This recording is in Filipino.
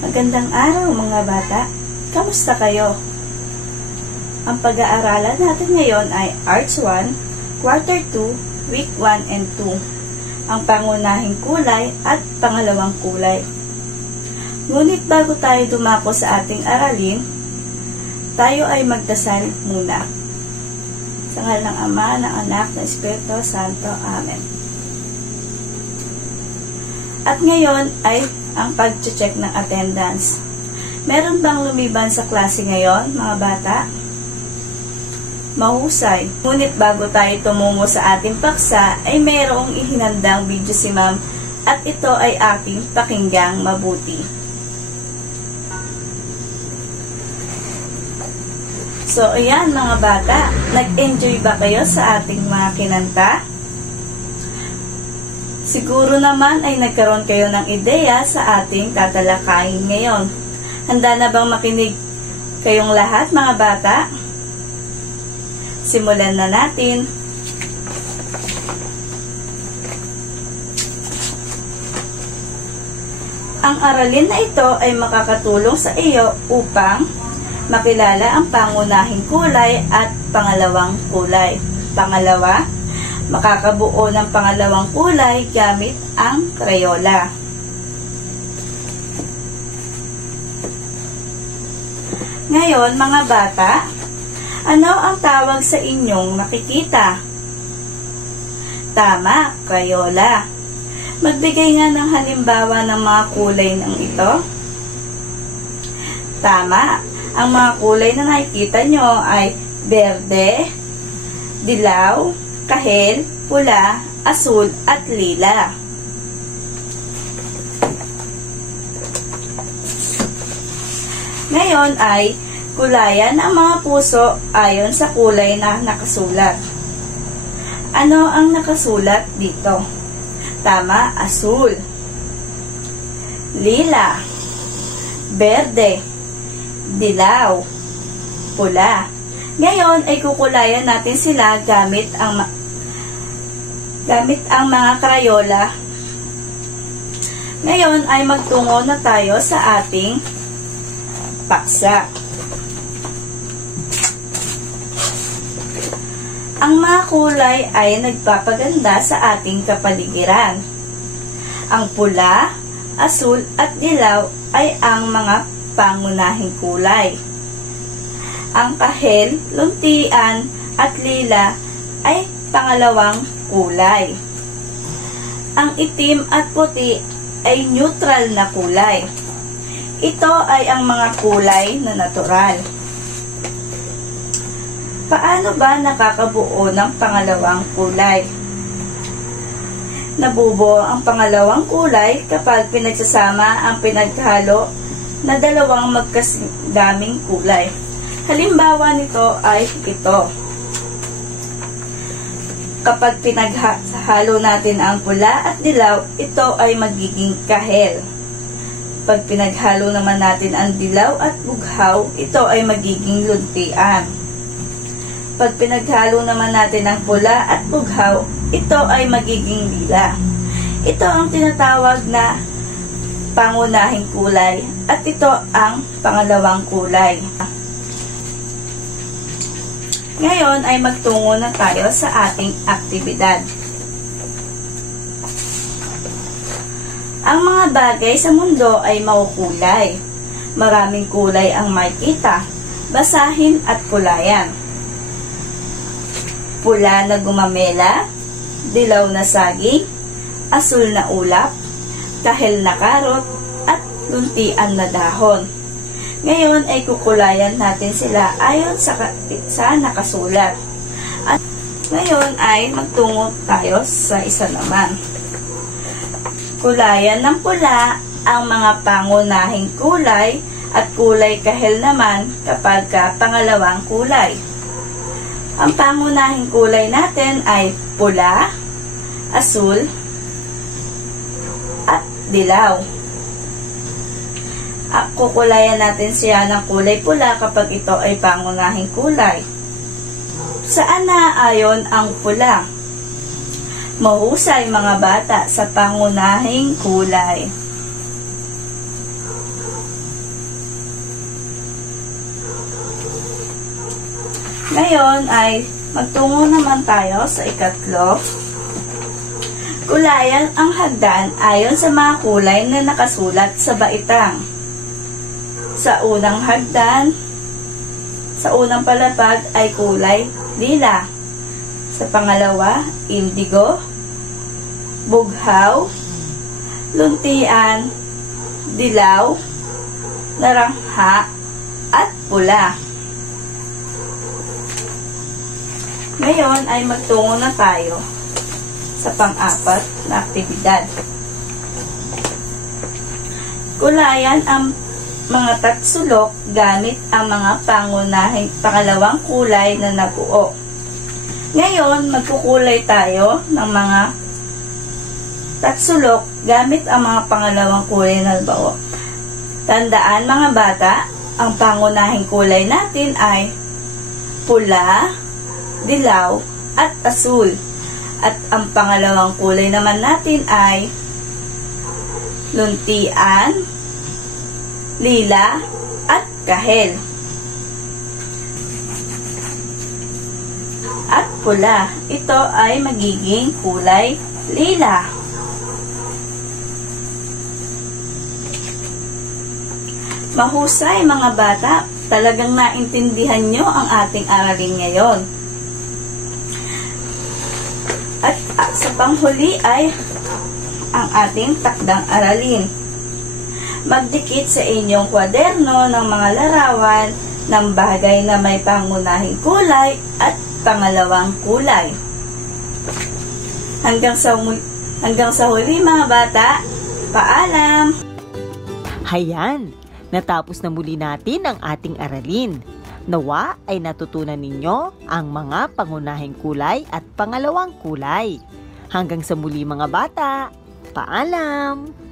Magandang araw mga bata! Kamusta kayo? Ang pag-aaralan natin ngayon ay Arts 1, Quarter 2, Week 1 and 2. Ang pangunahing kulay at pangalawang kulay. Ngunit bago tayo dumako sa ating aralin, tayo ay magdasal muna. Sa ngalan ng Ama, ng Anak, ng Espiritu Santo. Amen. At ngayon ay ang pag-check ng attendance. Meron bang lumiban sa klase ngayon, mga bata? Mahusay. Ngunit bago tayo tumungo sa ating paksa, ay mayroong ihinandang video si Ma'am at ito ay ating pakinggang mabuti. So, ayan mga bata, nag-enjoy ba kayo sa ating mga kinanta? Siguro naman ay nagkaroon kayo ng ideya sa ating tatalakayin ngayon. Handa na bang makinig kayong lahat mga bata? Simulan na natin. Ang aralin na ito ay makakatulong sa iyo upang makilala ang pangunahing kulay at pangalawang kulay. Pangalawa, makakabuo ng pangalawang kulay gamit ang Crayola. Ngayon, mga bata, ano ang tawag sa inyong nakikita? Tama, Crayola. Magbigay nga ng halimbawa ng mga kulay ng ito. Tama, ang mga kulay na nakikita nyo ay berde, dilaw, kahel, pula, asul, at lila. Ngayon ay kulayan ang mga puso ayon sa kulay na nakasulat. Ano ang nakasulat dito? Tama, asul, lila, berde, dilaw, pula. Ngayon ay kukulayan natin sila gamit ang mga Crayola. Ngayon ay magtungo na tayo sa ating paksa. Ang mga kulay ay nagpapaganda sa ating kapaligiran. Ang pula, asul at dilaw ay ang mga pangunahing kulay. Ang kahel, luntian at lila ay pangalawang kulay. Ang itim at puti ay neutral na kulay. Ito ay ang mga kulay na natural. Paano ba nakakabuo ng pangalawang kulay? Nabubuo ang pangalawang kulay kapag pinagsasama ang pinaghalo na dalawang magkasing kulay. Halimbawa nito ay ito. Kapag pinaghalo natin ang pula at dilaw, ito ay magiging kahel. Pag pinaghalo naman natin ang dilaw at bughaw, ito ay magiging luntian. Pag pinaghalo naman natin ang pula at bughaw, ito ay magiging lila. Ito ang tinatawag na pangunahing kulay at ito ang pangalawang kulay. Ngayon ay magtungo na tayo sa ating aktibidad. Ang mga bagay sa mundo ay makukulay. Maraming kulay ang makikita. Basahin at kulayan. Pula na gumamela, dilaw na saging, asul na ulap, kahel na karot, at luntian na dahon. Ngayon ay kukulayan natin sila ayon sa nakasulat. At ngayon ay magtungo tayo sa isa naman. Kulayan ng pula ang mga pangunahing kulay at kulay kahel naman kapag pangalawang kulay. Ang pangunahing kulay natin ay pula, asul, at dilaw. Kukulayan natin siya ng kulay pula kapag ito ay pangunahing kulay. Saan naaayon ang pula? Mahusay mga bata sa pangunahing kulay. Ngayon ay magtungo naman tayo sa ikatlo. Kulayan ang hagdan ayon sa mga kulay na nakasulat sa baitang. Sa unang hagdan, sa unang palapag ay kulay lila. Sa pangalawa, indigo, bughaw, luntian, dilaw, narangha, at pula. Ngayon ay magtungo na tayo sa pang-apat na aktibidad. Kulayan ang mga tatsulok gamit ang mga pangunahing pangalawang kulay na nabuo. Ngayon, magkukulay tayo ng mga tatsulok gamit ang mga pangalawang kulay na nabuo. Tandaan mga bata, ang pangunahing kulay natin ay pula, dilaw, at asul. At ang pangalawang kulay naman natin ay luntian, lila, at kahel. At pula, ito ay magiging kulay lila. Mahusay mga bata, talagang naintindihan nyo ang ating aralin ngayon. At sa panghuli ay ang ating takdang aralin. Magdikit sa inyong kwaderno ng mga larawan ng bagay na may pangunahing kulay at pangalawang kulay. Hanggang sa huli mga bata, paalam! Hayan, natapos na muli natin ang ating aralin. Nawa ay natutunan ninyo ang mga pangunahing kulay at pangalawang kulay. Hanggang sa muli mga bata, paalam!